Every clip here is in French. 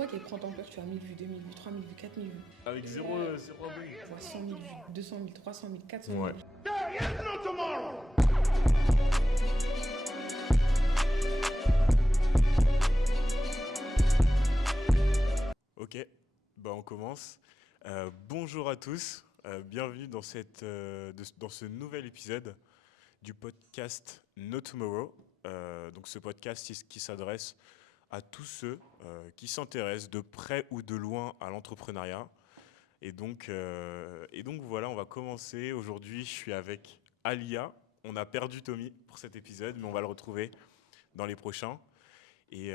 vois qu'elle prend d'ampleur, tu vois, 1000 vues, 2000 vues, 3000 vues, 4000 vues. Avec zéro abonné. Tu vois, 100 000 vues, 200 000, 300 000, 400 000. Ouais. Ok, bah on commence. Bonjour à tous, bienvenue dans dans ce nouvel épisode du podcast No Tomorrow. Donc ce podcast qui s'adresse à tous ceux qui s'intéressent de près ou de loin à l'entrepreneuriat. Et donc voilà, on va commencer. Aujourd'hui, je suis avec Alia. On a perdu Tommy pour cet épisode, mais on va le retrouver dans les prochains. Et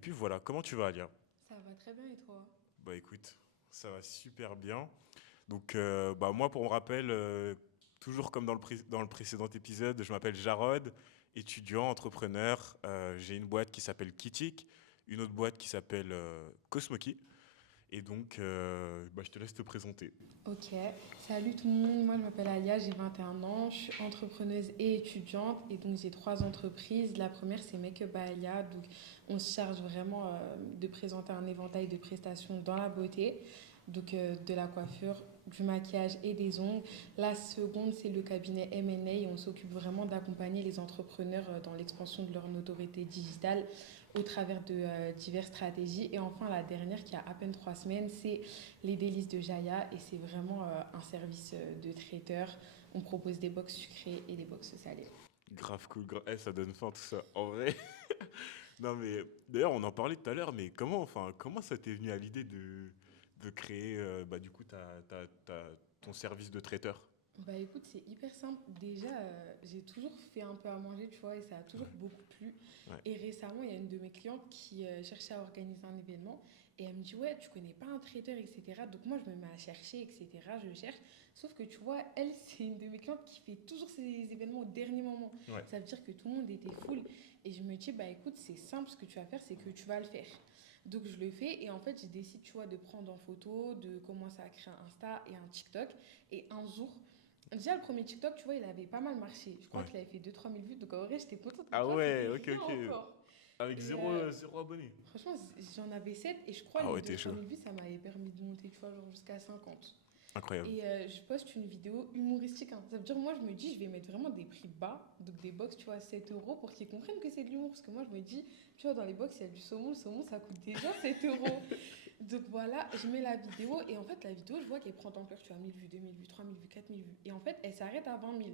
puis voilà, comment tu vas, Alia? Ça va très bien et toi? Bah écoute, ça va super bien. Donc bah moi pour mon rappel, toujours comme dans le précédent épisode, je m'appelle Jarod, étudiant, entrepreneur. J'ai une boîte qui s'appelle Kitik, une autre boîte qui s'appelle Cosmoki. Et donc bah, je te laisse te présenter. Ok, salut tout le monde, moi je m'appelle Alia, j'ai 21 ans, je suis entrepreneuse et étudiante et donc j'ai trois entreprises. La première c'est Makeup by Alia, donc on se charge vraiment de présenter un éventail de prestations dans la beauté, donc de la coiffure, du maquillage et des ongles. La seconde c'est le cabinet M&A et on s'occupe vraiment d'accompagner les entrepreneurs dans l'expansion de leur notoriété digitale au travers de diverses stratégies. Et enfin la dernière qui a à peine 3 semaines, c'est les délices de Jaya et c'est vraiment un service de traiteur. On propose des box sucrées et des box salées. Grave cool, ça donne faim tout ça. En vrai. Non mais d'ailleurs on en parlait tout à l'heure, mais comment ça t'est venu à l'idée de créer bah, du coup ton service de traiteur? Bah écoute, c'est hyper simple. Déjà, j'ai toujours fait un peu à manger, tu vois, et ça a toujours Ouais, beaucoup plu. ouais, Et récemment, il y a une de mes clientes qui cherchait à organiser un événement et elle me dit, ouais, tu connais pas un traiteur, etc. Donc moi, je me mets à chercher, etc. Je cherche. Sauf que tu vois, elle, c'est une de mes clientes qui fait toujours ces événements au dernier moment. ouais, Ça veut dire que tout le monde était full. Et je me dis, bah écoute, c'est simple, ce que tu vas faire, c'est que tu vas le faire. Donc je le fais et en fait, je décide, tu vois, de prendre en photo, de commencer à créer un Insta et un TikTok. Et un jour, déjà, le premier TikTok, tu vois, il avait pas mal marché. Je crois ouais. qu'il avait fait 2 000 3 000 vues. Donc, en vrai, j'étais contente. Mais Ah tu vois, c'était ouais, ok, rien ok. encore. Avec Et zéro abonné. franchement, j'en avais 7. Et je crois Ah les ouais, deux t'es trois chaud. mille vues, ça m'avait permis de monter, tu vois, genre jusqu'à 50. Incroyable. Et je poste une vidéo humoristique, hein. Ça veut dire, moi, je me dis, je vais mettre vraiment des prix bas. Donc, des box, tu vois, à 7 euros pour qu'ils comprennent que c'est de l'humour. Parce que moi, je me dis, tu vois, dans les box, il y a du saumon. Le saumon, ça coûte déjà 7 euros. Donc voilà, je mets la vidéo et en fait la vidéo, je vois qu'elle prend d'ampleur, tu vois, 1000 vues, 2000 vues, 3000 vues, 4000 vues. Et en fait, elle s'arrête à 20 000.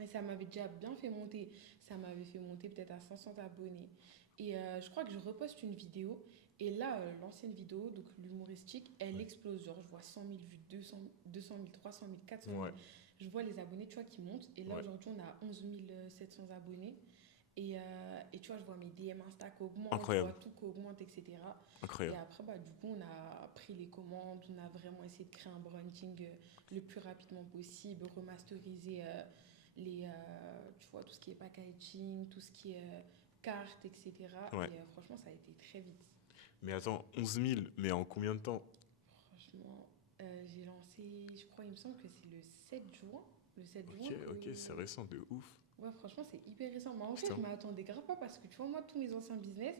Et ça m'avait déjà bien fait monter. Ça m'avait fait monter peut-être à 500 abonnés. Et je crois que je reposte une vidéo. Et là, l'ancienne vidéo, donc l'humoristique, elle Ouais. explose. Genre, je vois 100 000 vues, 200 000, 300 000, 400 000. Ouais, Je vois les abonnés, tu vois, qui montent. Et là, ouais, aujourd'hui, on a 11 700 abonnés. Et tu vois, je vois mes DM Insta qui augmentent, je vois incroyable, tout qui augmente, etc. Et incroyable. après, bah, du coup, on a pris les commandes, on a vraiment essayé de créer un branding le plus rapidement possible, remasteriser tu vois, tout ce qui est packaging, tout ce qui est cartes, etc. Ouais. Et franchement, ça a été très vite. Mais attends, 11 000, mais en combien de temps? Franchement, j'ai lancé, je crois, il me semble que c'est le 7 juin. Le 7 Ok, juin ok, c'est que... récent de ouf. Ouais, franchement, c'est hyper récent. Mais en vrai, je Putain. m'attendais grave pas parce que, tu vois, moi, tous mes anciens business,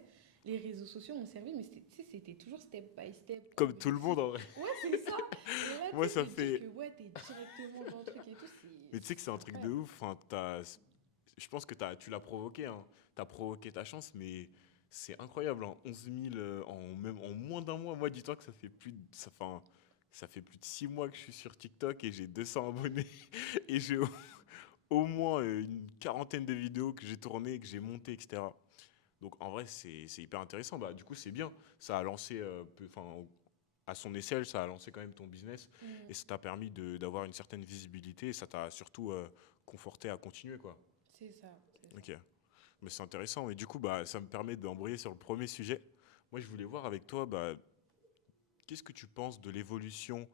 les réseaux sociaux m'ont servi, mais tu sais, c'était toujours step by step, Comme tout le monde progressif. en vrai. Ouais, c'est ça. Et là, tu Moi, sais, ça te dire que, fait. ouais, t'es directement dans le truc et tout, Mais tu sais que c'est c'est un truc de incroyable. ouf. Enfin, je pense que tu l'as provoqué. Hein. Tu as provoqué ta chance, mais c'est incroyable. Hein. 11 000 même en moins d'un mois. Moi, dis-toi que ça fait plus de 6 mois que je suis sur TikTok et j'ai 200 abonnés. Et j'ai au moins une quarantaine de vidéos que j'ai tournées, que j'ai montées, etc. Donc en vrai, c'est hyper intéressant. Bah, du coup, c'est bien. Ça a lancé, enfin, à son échelle, ça a lancé quand même ton business et Mm, ça t'a permis d'avoir une certaine visibilité et ça t'a surtout conforté à continuer, quoi. c'est ça, c'est ça. Ok, mais c'est intéressant. Et du coup, bah, ça me permet d'embrayer sur le premier sujet. Moi, je voulais voir avec toi, bah, qu'est-ce que tu penses de l'évolution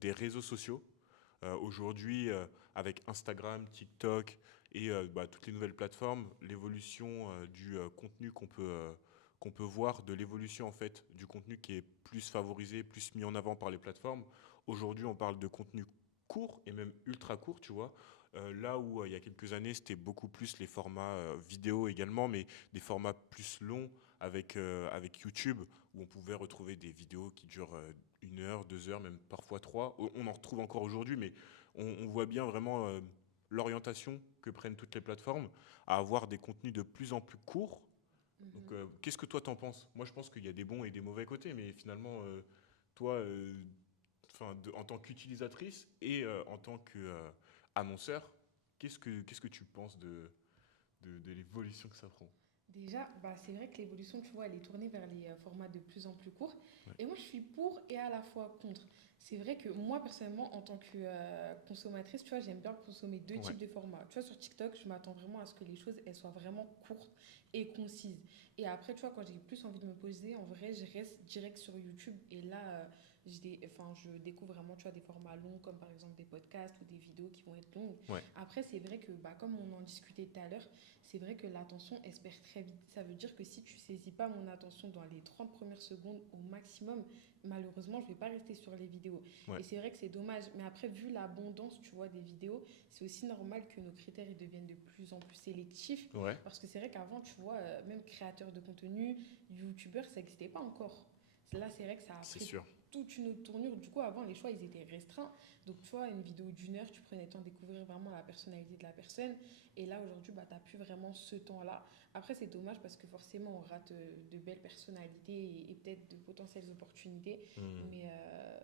des réseaux sociaux aujourd'hui avec Instagram, TikTok et bah, toutes les nouvelles plateformes, l'évolution du contenu qu'on peut voir, de l'évolution en fait du contenu qui est plus favorisé, plus mis en avant par les plateformes. Aujourd'hui, on parle de contenu court et même ultra court, tu vois. Là où il y a quelques années, c'était beaucoup plus les formats vidéo également, mais des formats plus longs avec YouTube, où on pouvait retrouver des vidéos qui durent 1 heure, 2 heures, même parfois trois. On en retrouve encore aujourd'hui, mais on voit bien vraiment l'orientation que prennent toutes les plateformes à avoir des contenus de plus en plus courts. Donc, Mhm. qu'est-ce que toi t'en penses? Moi, je pense qu'il y a des bons et des mauvais côtés, mais finalement, toi, enfin, en tant qu'utilisatrice et en tant qu'annonceur, qu'est-ce que tu penses de l'évolution que ça prend? Déjà, bah, c'est vrai que l'évolution, tu vois, elle est tournée vers les formats de plus en plus courts. Ouais. Et moi, je suis pour et à la fois contre. C'est vrai que moi, personnellement, en tant que consommatrice, tu vois, j'aime bien consommer deux Ouais. types de formats. Tu vois, sur TikTok, je m'attends vraiment à ce que les choses, elles soient vraiment courtes et concises. Et après, tu vois, quand j'ai plus envie de me poser, en vrai, je reste direct sur YouTube. Et là, enfin, je découvre vraiment, tu vois, des formats longs, comme par exemple des podcasts ou des vidéos qui vont être longues. Ouais. Après, c'est vrai que, bah, comme on en discutait tout à l'heure, c'est vrai que l'attention, elle se perd très vite. Ça veut dire que si tu saisis pas mon attention dans les 30 premières secondes au maximum, malheureusement, je vais pas rester sur les vidéos. Ouais. Et c'est vrai que c'est dommage. Mais après, vu l'abondance, tu vois, des vidéos, c'est aussi normal que nos critères ils deviennent de plus en plus sélectifs. Ouais. Parce que c'est vrai qu'avant, tu vois, même créateurs de contenu, youtubeurs, ça n'existait pas encore. Là, c'est vrai que ça a C'est pris sûr. toute une autre tournure. Du coup, avant, les choix, ils étaient restreints. Donc, tu vois, une vidéo d'1 heure, tu prenais le temps de découvrir vraiment la personnalité de la personne. Et là, aujourd'hui, bah, tu n'as plus vraiment ce temps-là. Après, c'est dommage parce que forcément, on rate de belles personnalités et peut-être de potentielles opportunités. Hmm. Mais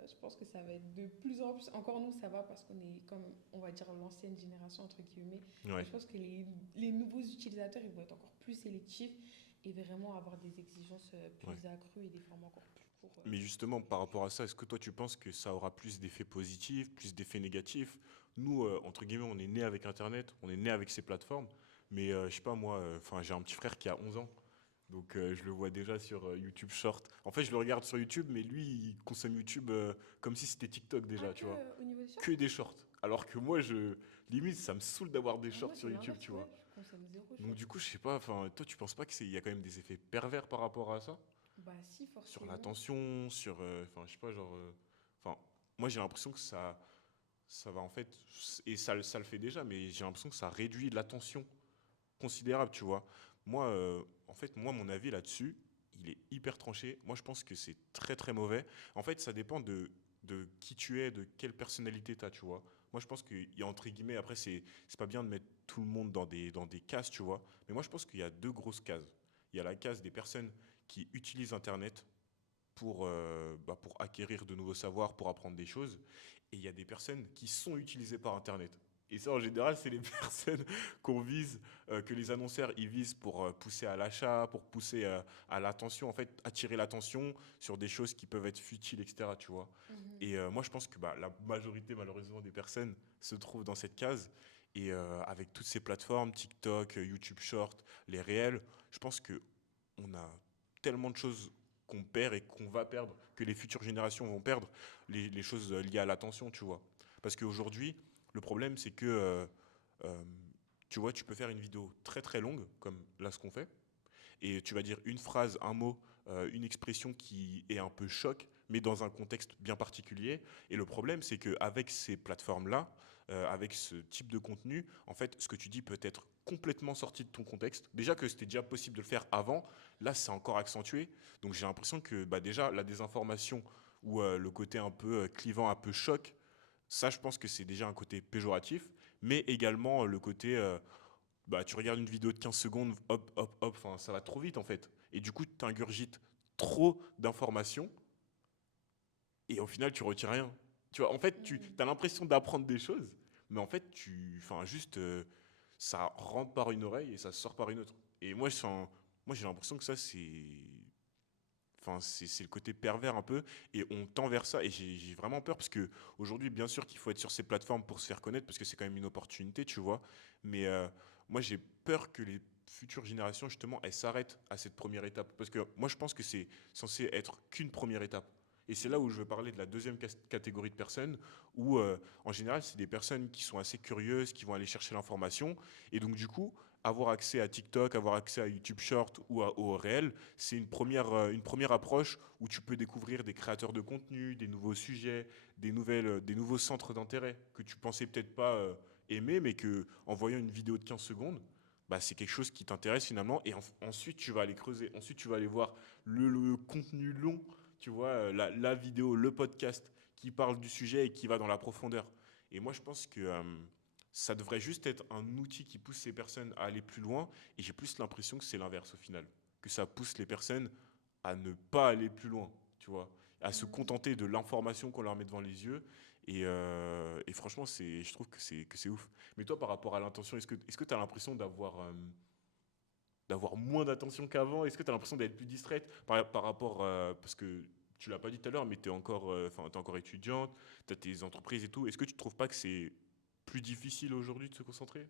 je pense que ça va être de plus en plus. Encore nous, ça va parce qu'on est comme, on va dire, l'ancienne génération, entre guillemets. Mais Ouais. je pense que les nouveaux utilisateurs, ils vont être encore plus sélectifs et vraiment avoir des exigences Ouais. plus accrues et des formats encore plus courts Mais justement, pour par rapport à juger. ça, est-ce que toi, tu penses que ça aura plus d'effets positifs, plus d'effets négatifs? Nous, entre guillemets, on est né avec Internet, on est né avec ces plateformes, mais je sais pas, moi, enfin, j'ai un petit frère qui a 11 ans, donc je le vois déjà sur YouTube Short. En fait, je le regarde sur YouTube, mais lui, il consomme YouTube comme si c'était TikTok Ah, déjà, tu que vois. au niveau des Que shorts? des shorts. Alors que moi, limite, ça me saoule d'avoir des Ah, moi, shorts c'est sur YouTube, l'inverse, tu ouais. vois. Je consomme zéro Donc short. du coup, je sais pas, enfin, toi, tu penses pas il y a quand même des effets pervers par rapport à ça? Bah, si, Sur forcément. l'attention, sur, enfin, je sais pas, genre, enfin, moi j'ai l'impression que ça va en fait, et ça le fait déjà, mais j'ai l'impression que ça réduit l'attention considérable, tu vois. Moi, en fait, moi, mon avis là-dessus, il est hyper tranché. Moi, je pense que c'est très très mauvais. En fait, ça dépend de qui tu es, de quelle personnalité tu as, tu vois. Moi, je pense qu'il y a entre guillemets, après, c'est pas bien de mettre tout le monde dans des cases, tu vois. Mais moi, je pense qu'il y a deux grosses cases. Il y a la case des personnes qui utilisent Internet pour acquérir de nouveaux savoirs, pour apprendre des choses. Et il y a des personnes qui sont utilisées par Internet. Et ça, en général, c'est les personnes qu'on vise, que les annonceurs ils visent pour pousser à l'achat, pour pousser à l'attention, en fait, attirer l'attention sur des choses qui peuvent être futiles, etc. Tu vois. Mhm. Et moi, je pense que la majorité, malheureusement, des personnes se trouvent dans cette case. Et avec toutes ces plateformes, TikTok, YouTube Short, les réels, je pense que on a tellement de choses qu'on perd et qu'on va perdre, que les futures générations vont perdre, les choses liées à l'attention, tu vois. Parce qu'aujourd'hui, le problème, c'est que, euh, tu vois, tu peux faire une vidéo très très longue, comme là ce qu'on fait, et tu vas dire une phrase, un mot, une expression qui est un peu choc, mais dans un contexte bien particulier. Et le problème, c'est qu'avec ces plateformes-là, avec ce type de contenu, en fait, ce que tu dis peut être complètement sorti de ton contexte. Déjà que c'était déjà possible de le faire avant, là, c'est encore accentué. Donc j'ai l'impression que bah, déjà, la désinformation ou le côté un peu clivant, un peu choc, ça, je pense que c'est déjà un côté péjoratif, mais également le côté bah, tu regardes une vidéo de 15 secondes, hop, hop, hop, enfin, ça va trop vite en fait. Et du coup, tu ingurgites trop d'informations et au final, tu retiens rien. Tu vois, en fait, tu Mhm. as l'impression d'apprendre des choses, mais en fait, enfin, juste, ça rentre par une oreille et ça sort par une autre. Et moi, j'ai l'impression que ça, c'est le côté pervers un peu, et on tend vers ça, et j'ai vraiment peur, parce que aujourd'hui, bien sûr qu'il faut être sur ces plateformes pour se faire connaître, parce que c'est quand même une opportunité, tu vois, mais moi j'ai peur que les futures générations, justement, elles s'arrêtent à cette première étape, parce que moi je pense que c'est censé être qu'une première étape. Et c'est là où je veux parler de la deuxième catégorie de personnes, où en général, c'est des personnes qui sont assez curieuses, qui vont aller chercher l'information, et donc du coup, avoir accès à TikTok, avoir accès à YouTube Short ou au réel, c'est une première approche où tu peux découvrir des créateurs de contenu, des nouveaux sujets, des nouveaux centres d'intérêt que tu pensais peut-être pas aimer, mais que en voyant une vidéo de 15 secondes, bah, c'est quelque chose qui t'intéresse finalement. Et ensuite, tu vas aller creuser. Ensuite, tu vas aller voir le contenu long, tu vois, la vidéo, le podcast qui parle du sujet et qui va dans la profondeur. Et moi, je pense que ça devrait juste être un outil qui pousse ces personnes à aller plus loin. Et j'ai plus l'impression que c'est l'inverse au final. Que ça pousse les personnes à ne pas aller plus loin, tu vois, à se Mm. contenter de l'information qu'on leur met devant les yeux. Et franchement, je trouve que c'est ouf. Mais toi, par rapport à l'intention, est-ce que tu as l'impression d'avoir moins d'attention qu'avant? Est-ce que tu as l'impression d'être plus distraite par rapport, parce que tu l'as pas dit tout à l'heure, mais tu es encore, t'es encore étudiante, tu as tes entreprises et tout. Est-ce que tu trouves pas que c'est plus difficile aujourd'hui de se concentrer?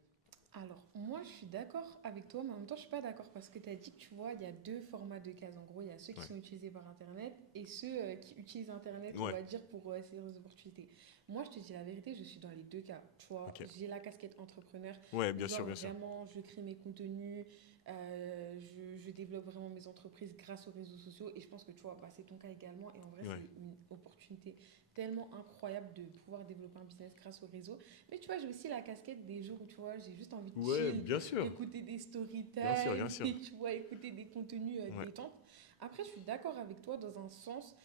Alors, moi, je suis d'accord avec toi, mais en même temps, je suis pas d'accord parce que tu as dit que tu vois, il y a deux formats de cases. En gros, il y a ceux qui Ouais. sont utilisés par Internet et ceux qui utilisent Internet, on Ouais. va dire, pour saisir les opportunités. Moi, je te dis la vérité, je suis dans les deux cas. Tu vois, Ok. j'ai la casquette entrepreneur Ouais, où, bien sûr, genre, bien sûr. vraiment, je crée mes contenus, je développe vraiment mes entreprises grâce aux réseaux sociaux et je pense que, tu vois, bah, c'est ton cas également. Et en vrai, c'est Ouais. une opportunité tellement incroyable de pouvoir développer un business grâce aux réseaux. Mais tu vois, j'ai aussi la casquette des jours où, tu vois, j'ai juste envie de Ouais, chill, bien sûr. écouter des story Bien sûr, bien time, sûr. et tu vois, écouter des contenus Ouais. détente. Après, je suis d'accord avec toi dans un sens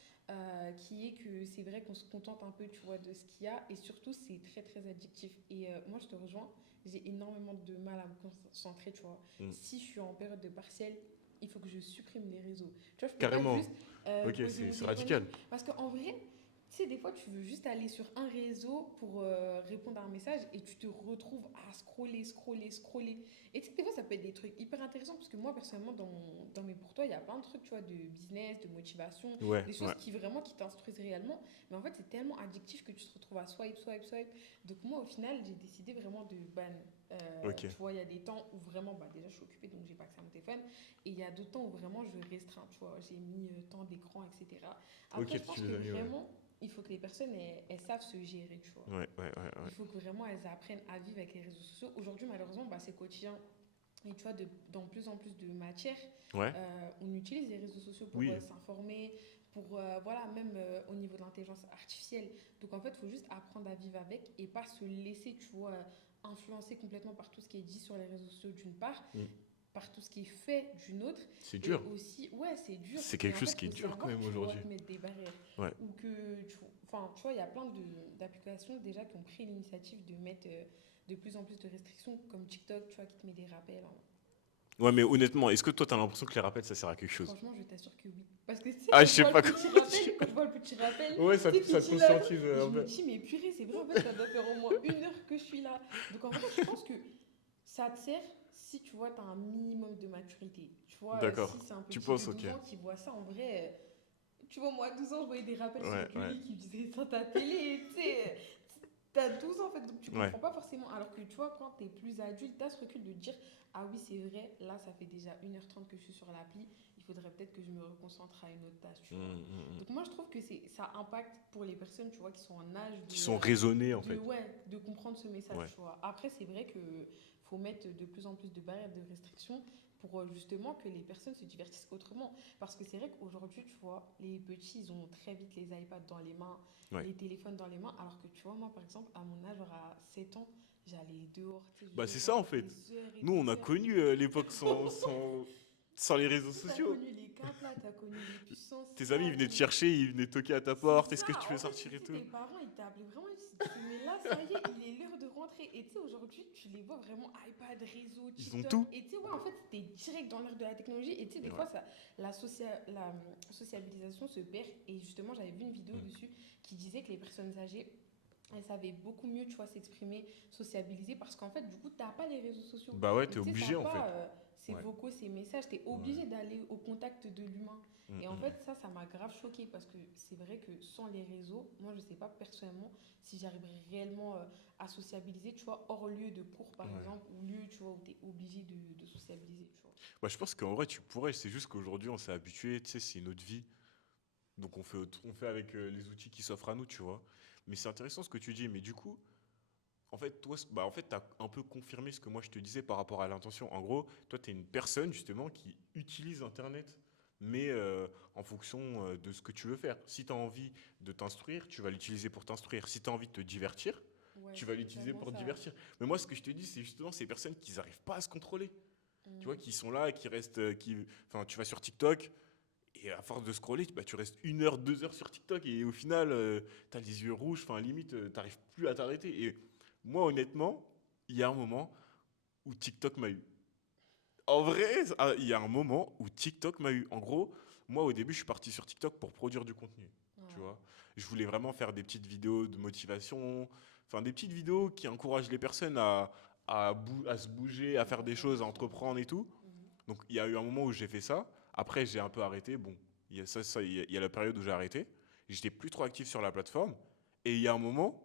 qui est que c'est vrai qu'on se contente un peu, tu vois, de ce qu'il y a, et surtout, c'est très, très addictif. Et moi, je te rejoins, j'ai énormément de mal à me concentrer, tu vois. Mm. Si je suis en période de partiel, il faut que je supprime les réseaux. Tu vois, je peux pas Carrément. juste Ok, poser c'est mon c'est téléphone et tout. radical. Parce qu'en vrai, tu sais, des fois, tu veux juste aller sur un réseau pour répondre à un message et tu te retrouves à scroller, scroller, scroller. Et tu sais, des fois, ça peut être des trucs hyper intéressants parce que moi, personnellement, dans mes pour toi, il y a plein de trucs, tu vois, de business, de motivation, Ouais, des choses ouais. qui vraiment qui t'instruisent réellement. Mais en fait, c'est tellement addictif que tu te retrouves à swipe, swipe, swipe. Donc, moi, au final, j'ai décidé vraiment de ban. Ok. Tu vois, il y a des temps où vraiment, bah, déjà, je suis occupée, donc j'ai pas accès à mon téléphone. Et il y a d'autres temps où vraiment, je restreins, tu vois. J'ai mis temps d'écran, etc. Après, Ok, je tu pense que les as mis, ouais. vraiment, il faut que les personnes, elles savent se gérer, tu vois. Ouais, ouais, ouais, Il ouais. faut que vraiment elles apprennent à vivre avec les réseaux sociaux. Aujourd'hui, malheureusement, bah, c'est quotidien. Et tu vois, dans plus en plus de matières, Ouais. on utilise les réseaux sociaux pour Oui. s'informer, pour, voilà, même au niveau de l'intelligence artificielle. Donc, en fait, il faut juste apprendre à vivre avec et pas se laisser, tu vois, influencer complètement par tout ce qui est dit sur les réseaux sociaux d'une part, Mm. par tout ce qui est fait d'une autre. C'est Et dur. aussi, ouais, c'est dur. C'est Et quelque en chose fait, il qui est faut dur quand savoir, même tu vois, aujourd'hui. te mettre des barrières. Ouais. Ou que, enfin, tu vois, il y a plein d'applications déjà qui ont pris l'initiative de mettre de plus en plus de restrictions, comme TikTok, tu vois, qui te met des rappels, hein. Ouais, mais honnêtement, est-ce que toi, t'as l'impression que les rappels, ça sert à quelque chose? Franchement, je t'assure que oui. Parce que tu sais, Ah, quand je je sais vois le pas petit comment dire. rappel, quand je vois le petit rappel, Ouais, tu sais, ça te petit là, conscientise et un je me peu. dis, mais purée, c'est vrai, en fait, ça doit faire au moins 1 heure que je suis là. Donc en vrai, je pense que ça te sert si tu vois, tu as un minimum de maturité. Tu vois, D'accord. si c'est un Tu petit de penses, ok. 12 ans qui voit ça, en vrai, tu vois, moi, à 12 ans, je voyais des rappels sur Ouais, du ouais. lit qui me disaient sur ta télé, tu sais. T'as 12 ans en fait, donc tu Ouais. comprends pas forcément. Alors que tu vois, quand t'es plus adulte, t'as ce recul de dire, ah oui, c'est vrai, là, ça fait déjà 1h30 que je suis sur l'appli, il faudrait peut-être que je me reconcentre à une autre tâche, tu Mm, vois. mm, mm. Donc moi, je trouve que ça impacte pour les personnes, tu vois, qui sont en âge Qui sont raisonnés, en fait. ouais, de comprendre ce message, Ouais. tu vois. Après, c'est vrai que faut mettre de plus en plus de barrières, de restrictions pour justement que les personnes se divertissent autrement. Parce que c'est vrai qu'aujourd'hui, tu vois, les petits, ils ont très vite les iPads dans les mains, Ouais. les téléphones dans les mains, alors que tu vois, moi, par exemple, à mon âge, genre à 7 ans, j'allais dehors, tu sais, je Bah, jouais c'est ça, en pendant fait. des heures et Nous, on a des heures. connu l'époque sans les réseaux T'as sociaux. connu les câbles là, t'as connu les puissances Tes amis, ils là, venaient te chercher, ils venaient toquer à ta c'est porte. Est-ce que ça, tu veux en fait, sortir tu et sais, tout? tes parents, ils t'appelaient vraiment, ils se disaient, mais là, ça y est, il est l'heure de rentrer. Et tu sais, aujourd'hui, tu les vois vraiment iPad, réseau, Ils ont TikTok. tout. Et tu sais, ouais, en fait, t'es direct dans l'ère de la technologie. Et tu sais, des Ouais. fois, la sociabilisation se perd. Et justement, j'avais vu une vidéo Mm. dessus qui disait que les personnes âgées, elles savaient beaucoup mieux, tu vois, s'exprimer, sociabiliser, parce qu'en fait, du coup, t'as pas les réseaux sociaux. Bah ouais, t'es Donc, tu sais, t'as obligé, en fait. pas ces Ouais. vocaux, ces messages, t'es Ouais. obligé d'aller au contact de l'humain. Mm, Et en mm. fait, ça m'a grave choquée parce que c'est vrai que sans les réseaux, moi, je sais pas personnellement si j'arriverais réellement à sociabiliser, tu vois, hors lieu de cours, par Ouais. exemple, ou lieu, tu vois, où tu es obligé de sociabiliser, tu vois. Bah, je pense qu'en vrai, tu pourrais. C'est juste qu'aujourd'hui, on s'est habitué. Tu sais, c'est notre vie. Donc, on fait avec les outils qui s'offrent à nous, tu vois. Mais c'est intéressant ce que tu dis. Mais du coup, en fait, toi, bah, en fait, tu as un peu confirmé ce que moi je te disais par rapport à l'intention. En gros, toi, tu es une personne justement qui utilise Internet, mais en fonction de ce que tu veux faire. Si tu as envie de t'instruire, tu vas l'utiliser pour t'instruire. Si tu as envie de te divertir, Ouais, Tu vas c'est l'utiliser totalement pour te ça. divertir. Mais moi, ce que je te dis, c'est justement ces personnes qui n'arrivent pas à se contrôler. Tu vois, Mm. qui sont là, qui restent, enfin, tu vas sur TikTok, et à force de scroller, bah, tu restes 1 heure, 2 heures sur TikTok, et au final, t'as les yeux rouges, enfin, limite, t'arrives plus à t'arrêter. Et moi, honnêtement, il y a un moment où TikTok m'a eu. En vrai, il y a un moment où TikTok m'a eu. En gros, moi, au début, je suis parti sur TikTok pour produire du contenu. Tu Ouais. vois, je voulais vraiment faire des petites vidéos de motivation, enfin, des petites vidéos qui encouragent les personnes à se bouger, à faire des Faire des choses, à choses, ouais. entreprendre et tout. Mhm. Donc il y a eu un moment où j'ai fait ça. Après, j'ai un peu arrêté. Bon, il y a il y a la période où j'ai arrêté. J'étais plus trop actif sur la plateforme. Et il y a un moment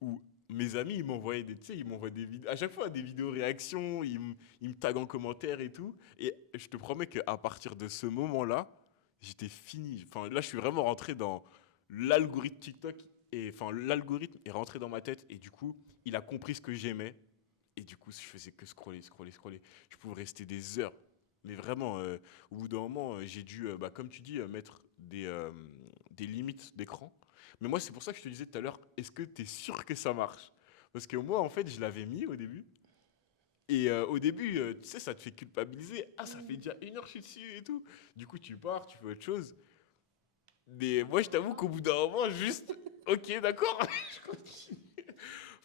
où mes amis, ils m'envoyaient des, tu sais, ils m'envoient des vidéos, à chaque fois des vidéos réactions, ils me taguent en commentaire et tout. Et je te promets qu'à partir de ce moment-là, j'étais fini. Enfin, là, je suis vraiment rentré dans l'algorithme TikTok. Et enfin, l'algorithme est rentré dans ma tête. Et du coup, il a compris ce que j'aimais. Et du coup, je faisais que scroller, scroller, scroller. Je pouvais rester des heures. Mais vraiment, au bout d'un moment, j'ai dû, bah, comme tu dis, mettre des limites d'écran. Mais moi, c'est pour ça que je te disais tout à l'heure, est-ce que tu es sûr que ça marche? Parce que moi, en fait, je l'avais mis au début. Et au début, tu sais, ça te fait culpabiliser. Ah, ça fait Mhm. déjà 1 heure que je suis dessus et tout. Du coup, tu pars, tu fais autre chose. Mais moi, je t'avoue qu'au bout d'un moment, juste, ok, d'accord, je continue.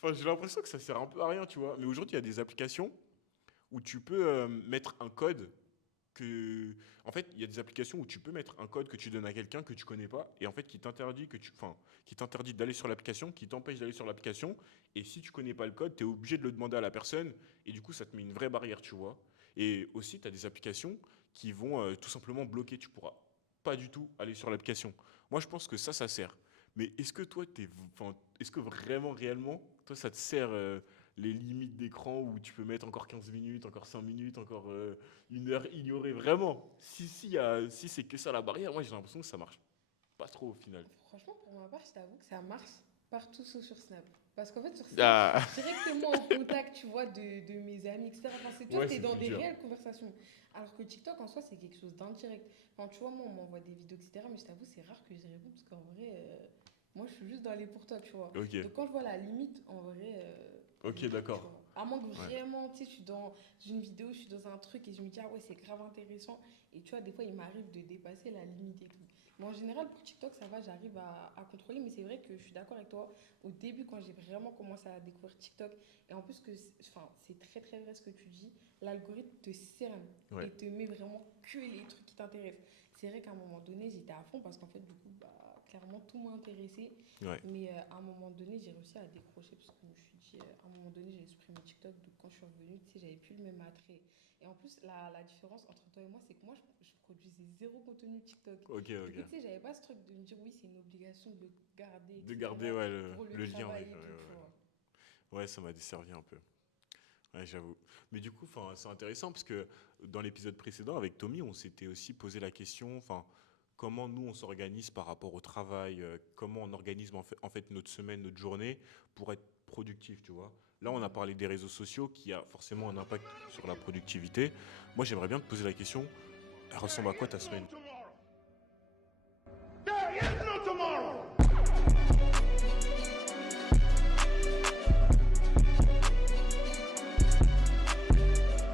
Enfin, j'ai l'impression que ça sert un peu à rien, tu vois. Mais aujourd'hui, il y a des applications où tu peux mettre un code que... En fait, il y a des applications où tu peux mettre un code que tu donnes à quelqu'un que tu connais pas et en fait qui t'interdit enfin, qui t'interdit d'aller sur l'application, qui t'empêche d'aller sur l'application. Et si tu connais pas le code, tu es obligé de le demander à la personne et du coup, ça te met une vraie barrière, tu vois. Et aussi, tu as des applications qui vont tout simplement bloquer. Tu pourras pas du tout aller sur l'application. Moi, je pense que ça sert. Mais est-ce que toi, enfin, est-ce que vraiment, réellement, toi, ça te sert les limites d'écran où tu peux mettre encore 15 minutes, encore 5 minutes, encore 1 heure ignorée, vraiment. Si c'est que ça la barrière, moi j'ai l'impression que ça marche pas trop au final. Franchement, pour ma part, je t'avoue que ça marche partout sauf sur Snap. Parce qu'en fait, sur Snap, je suis Ah, directement en contact, tu vois, de mes amis, etc. Enfin, c'est toi, ouais, t'es c'est dans plus des dur. réelles conversations. Alors que TikTok, en soi, c'est quelque chose d'indirect. Enfin, tu vois, moi, on m'envoie des vidéos, etc. Mais je t'avoue, c'est rare que j'y réponds parce qu'en vrai, moi, je suis juste dans les pour toi, tu vois. Ok, Donc, quand je vois la limite, en vrai, je ok, réponds, tu d'accord. vois. À moins que Ouais. vraiment, tu sais, je suis dans une vidéo, je suis dans un truc et je me dis, ah ouais, c'est grave intéressant. Et tu vois, des fois, il m'arrive de dépasser la limite et tout. Mais en général, pour TikTok, ça va, j'arrive à contrôler. Mais c'est vrai que je suis d'accord avec toi. Au début, quand j'ai vraiment commencé à découvrir TikTok, et en plus, enfin, c'est très très vrai ce que tu dis, l'algorithme te cerne Ouais. et te met vraiment que les trucs qui t'intéressent. C'est vrai qu'à un moment donné, j'étais à fond parce qu'en fait, du coup, bah, clairement, tout m'a intéressé. Ouais. Mais à un moment donné, j'ai réussi à décrocher parce que je me suis dit, à un moment donné, j'ai supprimé TikTok. Donc quand je suis revenue, tu sais, j'avais plus le même attrait. Et en plus, la différence entre toi et moi, c'est que moi, je produisais zéro contenu TikTok. Ok, Du coup, ok. tu sais, j'avais pas ce truc de me dire oui, c'est une obligation de le garder, De garder etc. ouais, pour le le lien, ouais, travail et ouais, tout, tu ouais. vois. Ouais, ça m'a desservi un peu. Ouais, j'avoue. Mais du coup, enfin, c'est intéressant parce que dans l'épisode précédent avec Tommy, on s'était aussi posé la question, enfin, comment nous on s'organise par rapport au travail, comment on organise en fait notre semaine, notre journée pour être productif, tu vois. Là, on a Mhm. parlé des réseaux sociaux qui a forcément un impact sur la productivité. Moi, j'aimerais bien te poser la question, elle ressemble à quoi ta semaine?